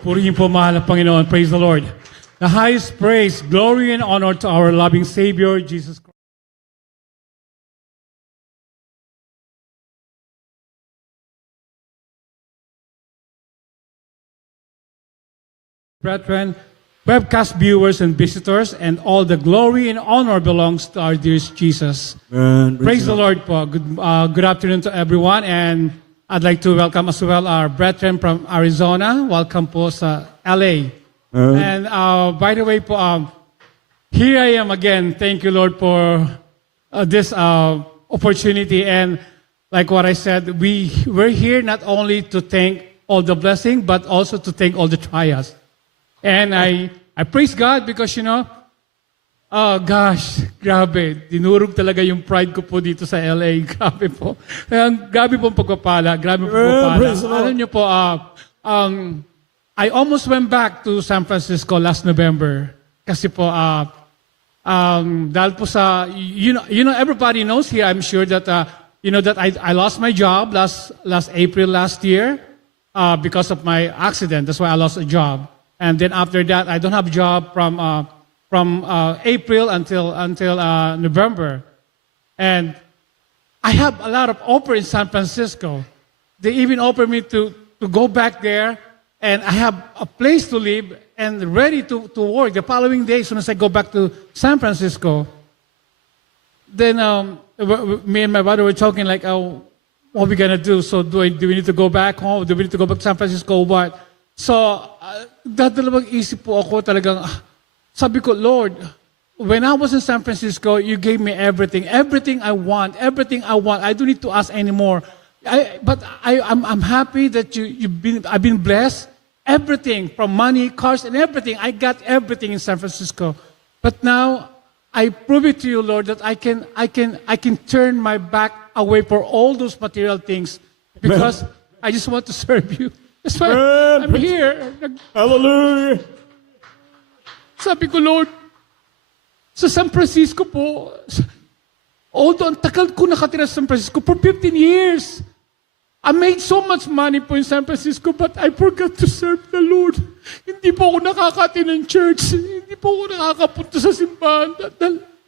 Purihin po mahal ang Panginoon. Praise the Lord. The highest praise, glory, and honor to our loving Savior, Jesus Christ. Brethren, webcast viewers and visitors, and all the glory and honor belongs to our dearest Jesus. Amen. Praise the Lord po. Good afternoon to everyone, and I'd like to welcome as well our brethren from Arizona. Welcome po sa LA. And by the way po, here I am again. Thank you, Lord, for this opportunity. And like what I said, we're here not only to thank all the blessing, but also to thank all the trials. And I praise God because, oh gosh, grabe. Dinurog talaga yung pride ko po dito sa LA. Grabe po. Grabe po pagpapala. Grabe po pagpapala. Alam niyo po, I almost went back to San Francisco last November. Kasi po, dahil po sa, everybody knows here, I'm sure that, that I lost my job last April last year because of my accident. That's why I lost a job. And then after that, I don't have a job from April until November. And I have a lot of offer in San Francisco. They even offered me to go back there, and I have a place to live and ready to work the following day as soon as I go back to San Francisco. Then me and my brother were talking like, oh, what are we going to do? So do we need to go back home? Do we need to go back to San Francisco or what? So, dadalawang isip po ako talagang, sabi ko, Lord, when I was in San Francisco, you gave me everything. Everything I want. Everything I want. I don't need to ask anymore. But I'm happy that I've been blessed. Everything, from money, cars, and everything. I got everything in San Francisco. But now, I prove it to you, Lord, that I can turn my back away for all those material things because I just want to serve you. That's why I'm here. Hallelujah. Sabi ko, Lord, sa San Francisco po, although ang tagal ko nakatira sa San Francisco for 15 years, I made so much money po in San Francisco, but I forgot to serve the Lord. Hindi po ako nakakati ng church. Hindi po ako nakakapunta sa simbahan.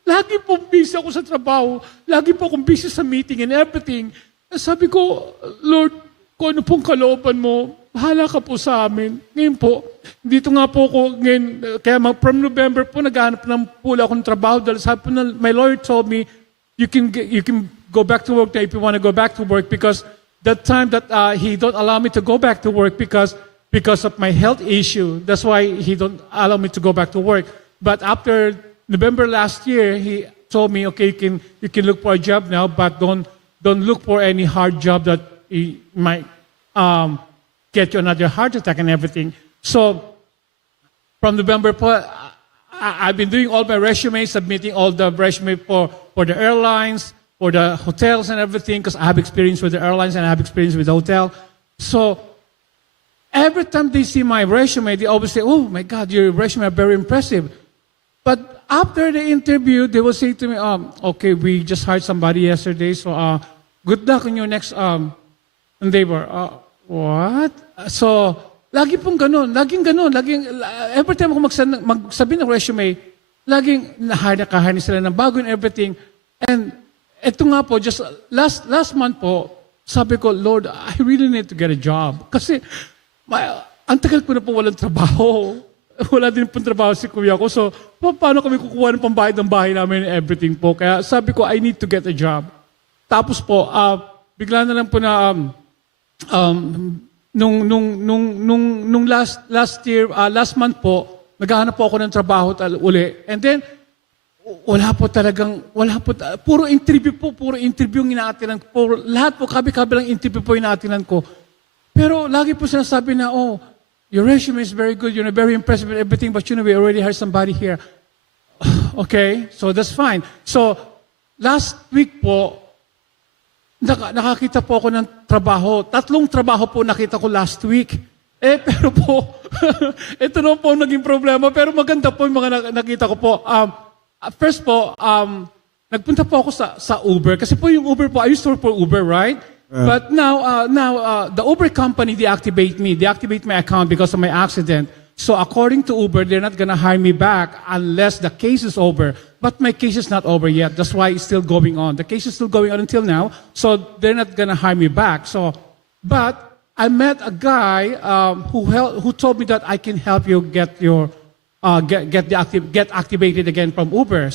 Lagi po busy ako sa trabaho. Lagi po akong busy sa meeting and everything. Sabi ko, Lord, kung ano pong kalooban mo, bahala ka po sa amin. Ngayon po, dito nga po ako ngayon, kaya from November po, naghahanap ng pula akong trabaho. Dahil sabi po na, my lawyer told me, you can go back to work now if you want to go back to work because that time that he don't allow me to go back to work because of my health issue. That's why he don't allow me to go back to work. But after November last year, he told me, okay, you can look for a job now, but don't look for any hard job that might get you another heart attack and everything. So, from November po, I've been doing all my resumes, submitting all the resume for the airlines, for the hotels and everything, because I have experience with the airlines and I have experience with the hotel. So, every time they see my resume, they always say, oh my God, your resume is very impressive. But after the interview, they will say to me, okay, we just hired somebody yesterday, so good luck on your next endeavor. What? So, lagi pong ganun. Every time ako magsabi ng resume, laging nahahari sila ng bago and everything. And ito nga po, just last month po, sabi ko, Lord, I really need to get a job. Kasi, ang tagal ko na po walang trabaho. Wala din pong trabaho si kuya ko. So, paano kami kukuha ng pambayad ng bahay namin and everything po? Kaya sabi ko, I need to get a job. Tapos po, bigla na lang po na, nung last month po, naghahanap po ako ng trabaho uli. And then, puro interview ang inaatinan ko. Lahat po, kabi-kabilang interview po inaatinan ko. Pero lagi po sinasabi na, oh, your resume is very good, you're very impressive with everything, but we already hired somebody here. Okay, so that's fine. So, last week po, nakakita po ako ng trabaho. 3 trabaho po nakita ko last week. Pero po, ito na po naging problema. Pero maganda po yung mga nakita ko po. First po, nagpunta po ako sa Uber. Kasi po yung Uber po, I used to work for Uber, right? But now the Uber company deactivate my account because of my accident. So according to Uber, they're not gonna hire me back unless the case is over. But my case is not over yet. That's why it's still going on. The case is still going on until now. So they're not gonna hire me back. But I met a guy who told me that I can help you get get activated again from Uber.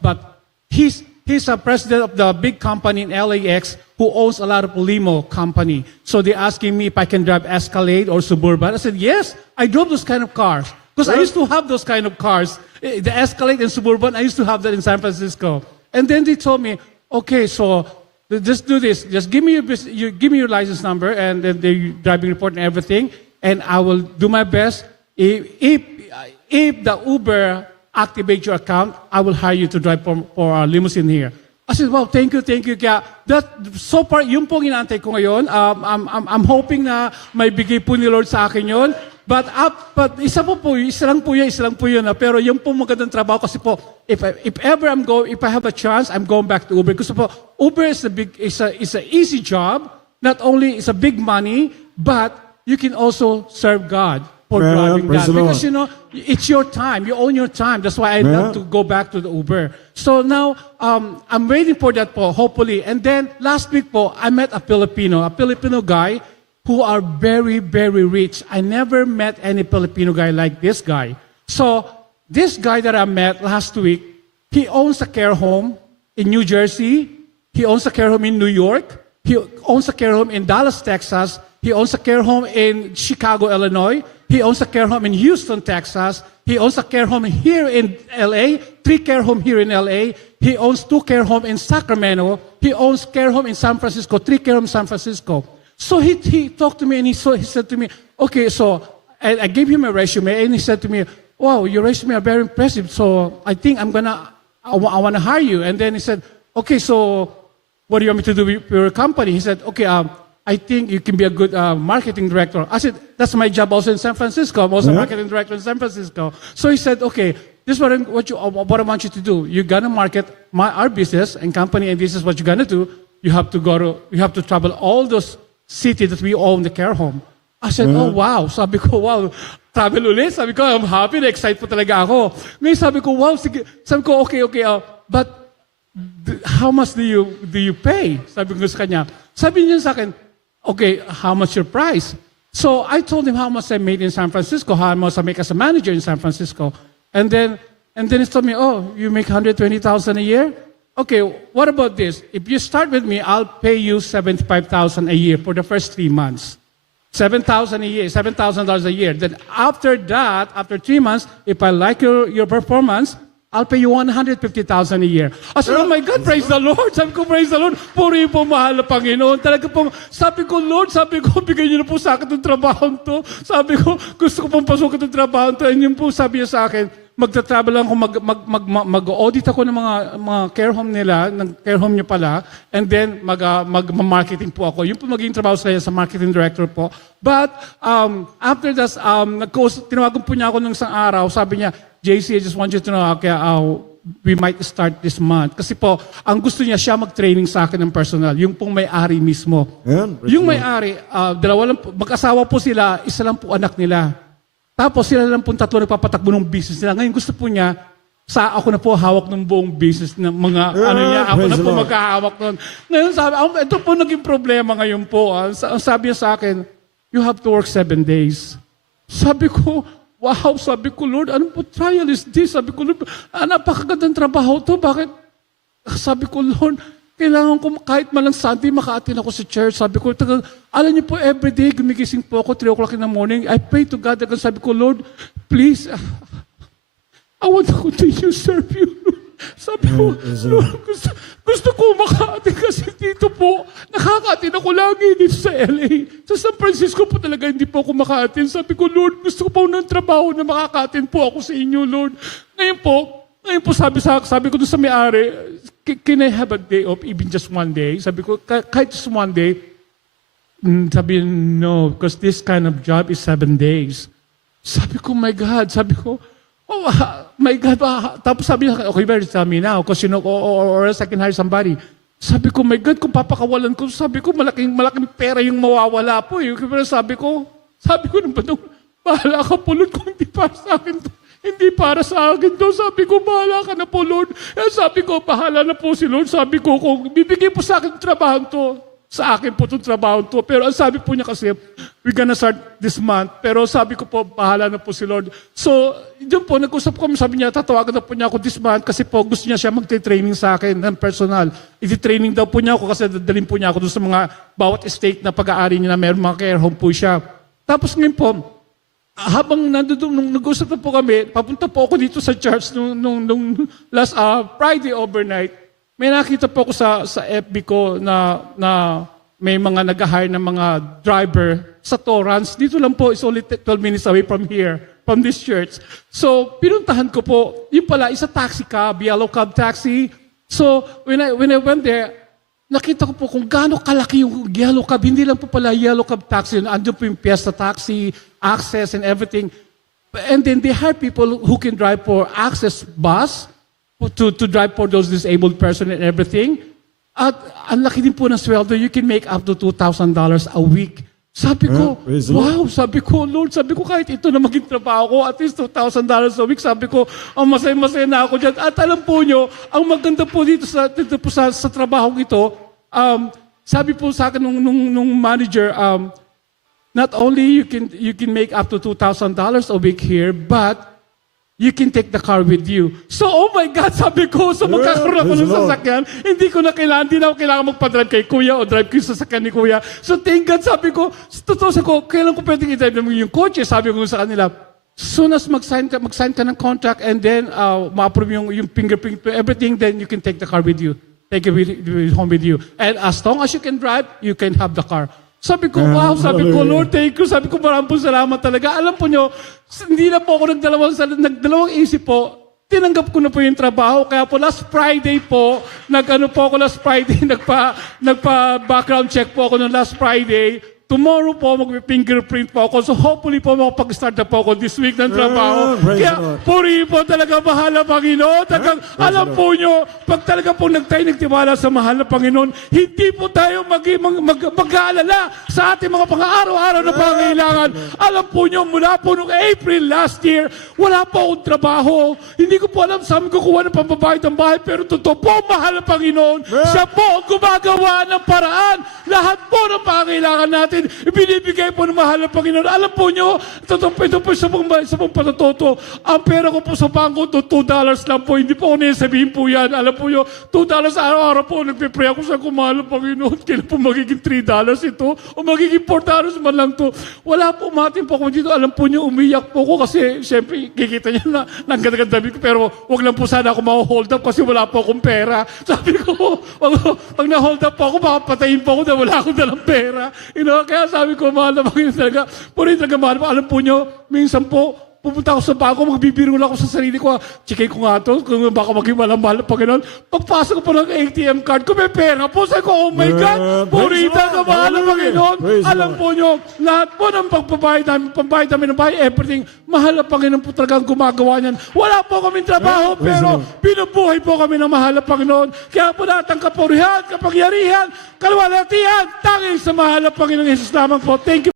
But he's a president of the big company in LAX who owns a lot of limo company. So they're asking me if I can drive Escalade or Suburban. I said, yes, I drove those kind of cars. Because I used to have those kind of cars. The Escalade and Suburban, I used to have that in San Francisco. And then they told me, okay, so just do this. Just give me your license number and then the driving report and everything. And I will do my best. If the Uber activate your account, I will hire you to drive for a limousine here. I said, wow, thank you. Kaya so far, yung pong inaantay ko ngayon. I'm hoping na may bigay po ni Lord sa akin yun. But isa lang po yun. Pero yung pong magandang trabaho kasi po, if I have a chance, I'm going back to Uber. Kasi po, Uber is a easy job. Not only is a big money, but you can also serve God for driving that. Because it's your time. You own your time. That's why I love to go back to the Uber. So now, I'm waiting for that po, hopefully. And then, last week po, I met a Filipino guy who are very, very rich. I never met any Filipino guy like this guy. So, this guy that I met last week, he owns a care home in New Jersey. He owns a care home in New York. He owns a care home in Dallas, Texas. He owns a care home in Chicago, Illinois. He owns a care home in Houston, Texas. He owns a care home here in LA, 3 care home here in LA. He owns 2 care home in Sacramento. He owns care home in San Francisco, 3 care home in San Francisco. So he talked to me and he said to me, okay, so I gave him a resume and he said to me, wow, your resume are very impressive. So I think I want to hire you. And then he said, okay, so what do you want me to do with your company? He said, okay, I think you can be a good marketing director. I said, that's my job also in San Francisco. I'm also a marketing director in San Francisco. So he said, okay, this is what I want you to do. You're going to market our business and company, and this is what you're going to do. You have to travel all those cities that we own the care home. I said, oh, wow. Sabi ko, wow, travel ulit. Sabi ko, I'm happy, excited po talaga ako. Ngayon sabi ko, wow, sige. Sabi ko, okay, but how much do you pay? Sabi ko sa kanya. Sabi niya sa akin, okay, how much your price? So I told him how much I made in San Francisco, how much I make as a manager in San Francisco. And then he told me, oh, you make $120,000 a year? Okay, what about this? If you start with me, I'll pay you $75,000 a year for the first 3 months. $7,000 a year, $7,000 a year. Then after that, after 3 months, if I like your performance, I'll pay you $150,000 a year. I said, oh my God, praise the Lord. Sabi ko, praise the Lord. Puri po mahal na Panginoon. Talaga pong, sabi ko, Lord, bigay niyo na po sa akin itong trabaho to. Sabi ko, gusto ko pong pasukin itong trabaho to. And yun po sabi niya sa akin, magta-travel lang ako, mag-audit ako ng mga care home nila, ng care home niya pala, and then mag-marketing po ako. Yun po magiging trabaho sa kanya sa marketing director po. But after that, tinawagan po niya ako ng isang araw, sabi niya, JC, I just want you to know, we might start this month. Kasi po, ang gusto niya siya mag-training sa akin ng personal, yung pong may-ari mismo. Yung may-ari, mag-asawa po sila, isa lang po anak nila. Tapos sila lang po tatlo nagpapatakbo ng business nila. Ngayon gusto po niya, ako na po hawak ng buong business ng mga ako na po maghahawak nun. Ngayon sabi, ito po naging problema ngayon po. Ang sabi niya sa akin, you have to work 7 days. Sabi ko, wow, sabi ko, Lord, ano po trial is this? Sabi ko, Lord, napakagandang trabaho to. Bakit? Sabi ko, Lord, kailangan ko kahit malang Sunday maka-attend ako sa church. Sabi ko, alam niyo po, everyday gumigising po ako 3 o'clock in the morning. I pray to God. Sabi ko, Lord, please, I want to continue to serve you. Sabi ko, Lord, gusto ko maka-attend kasi dito po. Nakaka-attend ako lagi dito sa LA. Sa San Francisco po talaga hindi po ako maka-attend. Sabi ko, Lord, gusto ko po ng trabaho na makaka-attend po ako sa inyo, Lord. Ngayon po sabi ko doon sa may-ari, can I have a day off, even just 1 day? Sabi ko, kahit just 1 day. Sabi niya, no, because this kind of job is 7 days. Sabi ko, my God. Sabi ko, oh, my God. Tapos sabi niya, okay, better tell me now, because or else I can hire somebody. Sabi ko, my God, kung papakawalan ko, sabi ko, malaking pera yung mawawala po. Pero sabi ko naman, bahala ka po, Lord, kung hindi para sa akin to. Hindi para sa akin to. Sabi ko, bahala ka na po, Lord. Sabi ko, bahala na po si Lord. Sabi ko, kung bibigay po sa akin trabaho to, sa akin po itong trabaho to. Pero ang sabi po niya kasi, we're gonna start this month. Pero sabi ko po, bahala na po si Lord. So, yun po, nag-usap ko, sabi niya, tatawagan na po niya ako this month kasi po gusto niya siya magte-training sa akin ng personal. I-training daw po niya ako kasi dadalhin po niya ako doon sa mga bawat estate na pag-aari niya na meron mga care home po siya. Tapos ngayon po, habang nandun, nung nag-usap na po kami, papunta po ako dito sa church nung last Friday overnight. May nakita po ako sa FB ko na may mga nag-hire ng mga driver sa Torrance. Dito lang po, it's only 12 minutes away from here, from this church. So, pinuntahan ko po, yun pala, isa taxi cab, yellow cab taxi. So, when I went there, nakita ko po kung gaano kalaki yung yellow cab. Hindi lang po pala yellow cab taxi. Andun po yung Fiesta taxi, Access and everything. And then they hire people who can drive for Access bus to drive for those disabled person and everything. At ang laki din po ng sweldo. You can make up to $2,000 a week. Sabi ko, wow, sabi ko, Lord, sabi ko kahit ito na maging trabaho ko, at least $2,000 a week, sabi ko, masaya-masaya na ako dyan. At alam po nyo, ang maganda po dito sa trabaho ito, sabi po sa akin nung manager, not only you can make up to $2,000 a week here, but you can take the car with you. So, oh my God, sabi ko, so magkakaroon ako ng sasakyan, hindi na ako kailangan magpa-drive kay Kuya o drive ko yung sasakyan ni Kuya. So, thank God, sabi ko, totoo ko, kailan ko pwedeng i-drive yung kotse? Sabi ko sa kanila, soon as mag-sign ka ng contract and then ma-approve yung fingerprint, everything, then you can take the car with you. Take it home with you. And as long as you can drive, you can have the car. Sabi ko, wow, sabi ko, Lord, thank you. Sabi ko, maraming po salamat talaga. Alam po nyo, hindi na po ako nagdalawang isip po. Tinanggap ko na po yung trabaho. Kaya po last Friday po, nagpa-background check po ako noong last Friday. Tomorrow po, mag-fingerprint po ako. So hopefully po, makapag-start na po ako this week ng trabaho. Kaya puri po talaga mahal na Panginoon. Alam po nyo, pag talaga po nagtiwala sa mahal na Panginoon, hindi po tayo mag-aalala sa ating mga pang-araw-araw na pangangailangan. Alam po nyo, mula po noong April last year, wala po akong trabaho. Hindi ko po alam saan kukuha ng pambabayad ng bahay. Pero totoo po, mahal na Panginoon. Siya po ang gumagawa ng paraan. Lahat po ng pangangailangan natin, ibinibigay po ng mahal na Panginoon. Alam po nyo, ito po sa pong patutoto, ang pera ko po sa bangko, $2 lang po. Hindi po ako sabihin po yan. Alam po nyo, $2 araw-araw po, nagpipray ako sa mahal na Panginoon. Kailan po magiging $3 ito? O magiging $4 man lang to? Wala po, umatin po ako dito. Alam po nyo, umiyak po ko kasi, syempre, kikita nyo na naganda-ganda ko. Pero wag lang po sana ako ma-hold up kasi wala po akong pera. Sabi ko, pag na-hold up po ako, makapatayin po ako na wala akong dalang pera. You know, kaya sabi ko, mahal na Panginoon talaga. Puri talaga mahal po. Alam po nyo, minsan po, pupunta ako sa bangko, magbibiro lang ako sa sarili ko. Chikay ko nga to, kung baka maging mahal na Panginoon. Pagpasok ko po ng ATM card ko, may pera po. Sabi ko, oh my God, puri talaga mahal na Panginoon. Alam po nyo, lahat po ng pambayad namin ng bahay, everything, mahal na Panginoon po talaga ang gumagawa niyan. Wala po kaming trabaho, pero binubuhay po kami ng mahal na Panginoon. Kaya po lahat ang kapurihan, kapangyarihan, kalwalatian, tanging sa mahal na Panginoon Jesus lamang po. Thank you.